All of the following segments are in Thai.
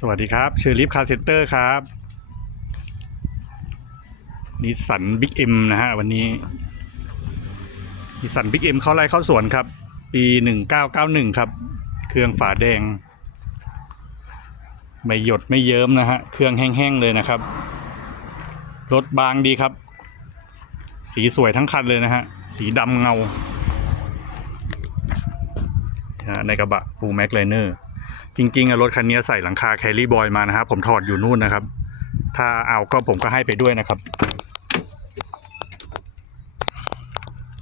สวัสดีครับชื่อลิฟคาร์เซ็นเตอร์ครับนิสสันบิ๊กเอ็มนะฮะวันนี้นิสสันบิ๊กเอ็มเข้าไล่เข้าสวนครับ ปีหนึ่งเก้าเก้าหนึ่งครับ เครื่องฝาแดง ไม่หยดไม่เยิ้มนะฮะเครื่องแห้งๆเลยนะครับ รถบางดีครับ สีสวยทั้งคันเลยนะฮะสีดำเงาฮะในกระบะฟูแม็กไลเนอร์ จริงๆอะรถคันนี้ใส่หลังคาแคลรี่บอยมานะครับผมถอดอยู่นู่นนะครับ ถ้าเอาก็ผมก็ให้ไปด้วยนะครับ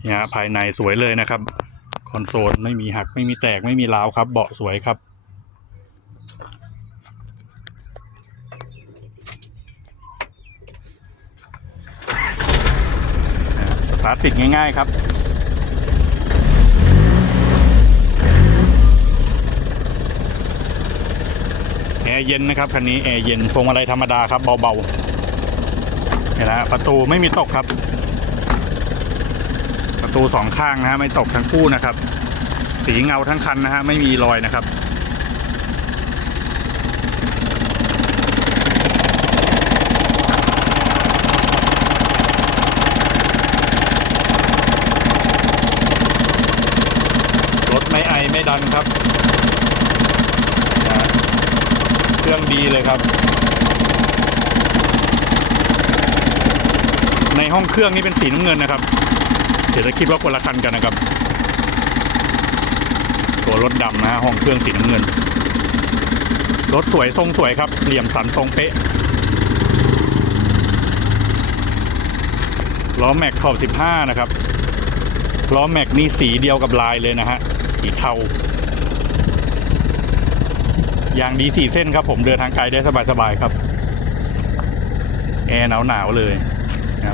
เนี่ยภายในสวยเลยนะครับ คอนโซลไม่มีหักไม่มีแตกไม่มีร้าวครับ เบาะสวยครับ สตาร์ทติดง่าย ๆ ครับ ร์เย็นนะครับคันนี้แอร์เย็นพวงมาลัยธรรมดาครับเบาๆเห็นไหมฮะประตูไม่มีตกครับ ประตูสองข้างนะฮะไม่ตกทั้งคู่นะครับ สีเงาทั้งคันนะฮะไม่มีรอยนะครับรถไม่ไอไม่ดันครับ เครื่องดีเลยครับ ในห้องเครื่องนี่เป็นสีน้ำเงินนะครับ เดี๋ยวจะคิดว่าคนละคันกันนะครับ ตัวรถดำนะฮะห้องเครื่องสีน้ำเงิน รถสวยทรงสวยครับ เหลี่ยมสันตรงเป๊ะล้อแม็กขอบ15 นะครับล้อแม็กนี่สีเดียวกับลายเลยนะฮะ สีเทา ยางดีสี่เส้นครับผมเดินทางไกลได้สบายๆครับแอร์หนาวๆเลย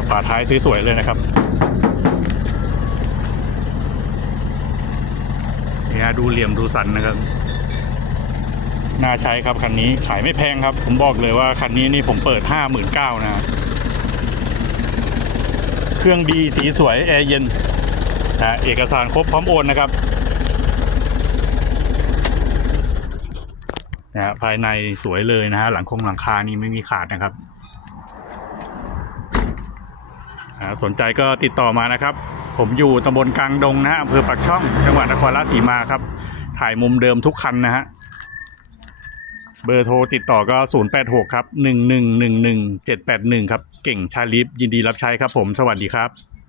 ฝาท้ายสวยๆเลยนะครับเนี่ยดูเหลี่ยมดูสันนะครับน่าใช้ครับคันนี้ขายไม่แพงครับ ผมบอกเลยว่าคันนี้นี่ผมเปิดห้าหมื่นเก้านะฮะเครื่องดีสีสวยแอร์เย็นนะเอกสารครบพร้อมโอนนะครับ นะฮะภายในสวยเลยนะฮะหลังคงหลังคานี่ไม่มีขาดนะครับสนใจก็ติดต่อมานะครับ ผมอยู่ตำบลกลางดงนะฮะอำเภอปากช่องจังหวัดนครราชสีมาครับ ถ่ายมุมเดิมทุกคันนะฮะเบอร์โทรติดต่อก็ 086 ครับ 1111 781 ครับ เก่งชาลิฟยินดีรับใช้ครับผม สวัสดีครับ